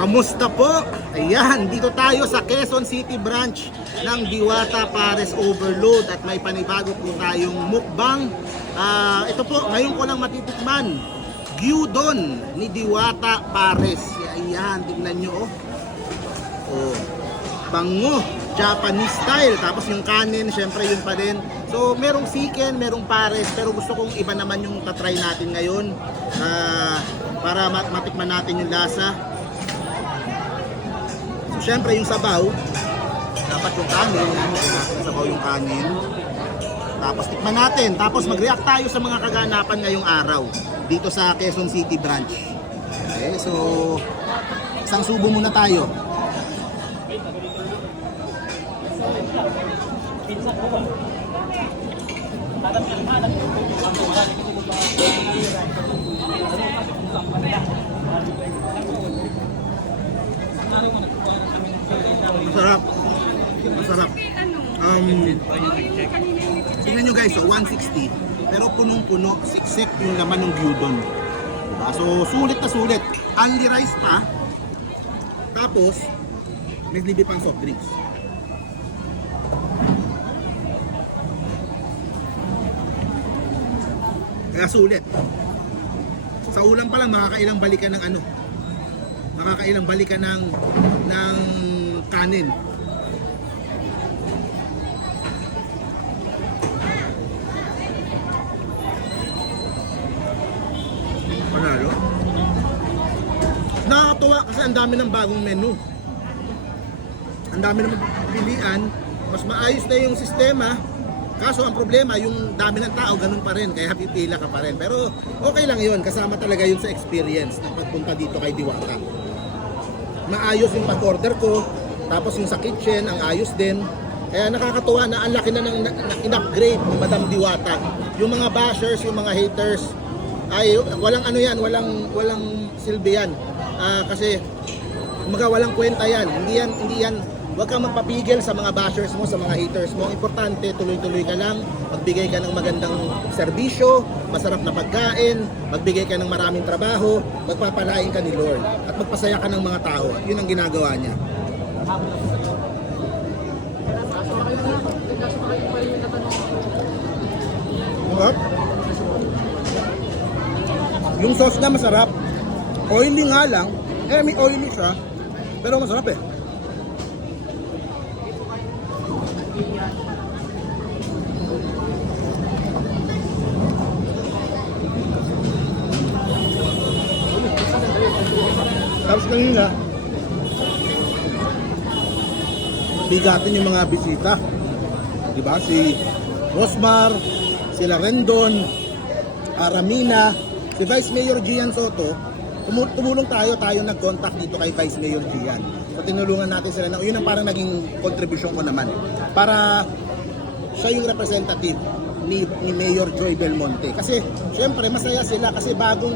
Kamusta po? Ayan, dito tayo sa Quezon City branch ng Diwata Pares Overload at may panibago po tayong mukbang. Ah, ito po, ngayon ko lang matitikman. Gyudon ni Diwata Pares. Ayan, tingnan nyo oh. Oh, bango, Japanese style. Tapos yung kanin, syempre yun pa din. So, merong chicken, merong pares, pero gusto kong iba naman yung tatry natin ngayon. Ah, para mat- matikman natin yung lasa. So, syempre yung sabaw, dapat yung kanin, sabaw yung kanin. Tapos tikman natin. Tapos mag-react tayo sa mga kaganapan ngayong araw dito sa Quezon City branch. Okay, so isang subo muna tayo. Masarap. Masarap. Um, tingnan nyo guys, so 160. Pero punong-puno, siksik yung laman ng gyudon. Diba? So, sulit na sulit. Only rice pa. Tapos, may libre pang soft drinks. Kaya sulit. Sa ulam pa lang, makakailang balikan ng ano. Makakailang balikan ng, ng kanin. Panalo. Nakakatuwa kasi ang dami ng bagong menu. Ang dami ng pilian. Mas maayos na yung sistema. Kaso ang problema, yung dami ng tao, ganun pa rin. Kaya pipila ka pa rin. Pero okay lang yun. Kasama talaga yun sa experience ng pagpunta dito kay Diwata. Maayos yung pag-order ko. Tapos yung sa kitchen, ang ayos din. Kaya nakakatuwa na ang laki na ng in-upgrade ni Madam Diwata. Yung mga bashers, yung mga haters, ay walang ano yan, walang walang silbi yan. Ah, kasi kumaga walang kwenta yan. Hindi yan, hindi yan Huwag kang magpapigil sa mga bashers mo, sa mga haters mo. Importante, tuloy-tuloy ka lang, magbigay ka ng magandang serbisyo, masarap na pagkain, magbigay ka ng maraming trabaho, magpapalain ka ni Lord, at magpasaya ka ng mga tao. Yun ang ginagawa niya. Diba? Yung sauce niya masarap. Oily nga lang. Eh, may oily siya. Pero masarap eh. Tapos kanina, bigatin yung mga bisita. Di ba? Si Rosmar, sila Rendon, Aramina, si Vice Mayor Gian Soto, tumu- tumulong tayo, tayo nag-contact dito kay Vice Mayor Gian. So tinulungan natin sila na yun ang parang naging contribution ko naman. Para siya yung representative ni, ni Mayor Joy Belmonte. Kasi syempre masaya sila kasi bagong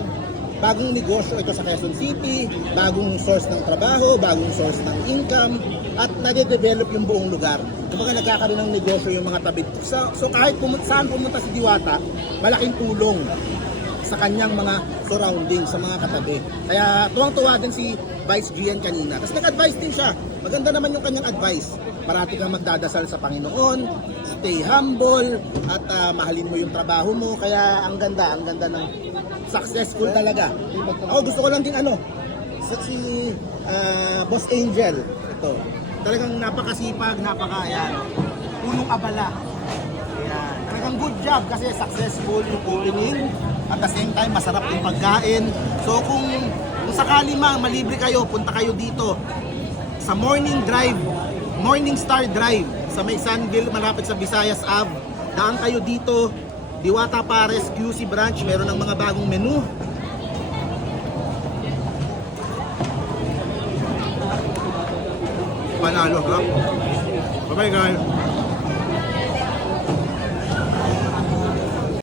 bagong negosyo ito sa Quezon City, bagong source ng trabaho, bagong source ng income, at nade-develop yung buong lugar. Kumbaga nagkakaroon ng negosyo yung mga tabi. So, so kahit pumunta, saan pumunta si Diwata, malaking tulong sa kanyang mga surroundings, sa mga katabi. Kaya tuwang-tuwa din si Vice Gian kanina. Kasi nag-advise din siya. Maganda naman yung kanyang advice. Parati kang magdadasal sa Panginoon, stay humble, at ah, mahalin mo yung trabaho mo. Kaya ang ganda, ang ganda ng successful talaga. Ako gusto ko lang din ano, sa si ah, Boss Angel. Ito. Talagang napakasipag, napaka, yan, punong abala. Ayan. Talagang good job kasi successful yung opening. At the same time, masarap yung pagkain. So kung, kung sakali mang malibre kayo, punta kayo dito sa Morning Drive, Morning Star Drive sa May Sunville, malapit sa Visayas Ave. Daan kayo dito, Diwata Pares QC branch, meron ng mga bagong menu. Panalo, ha? Bye-bye guys.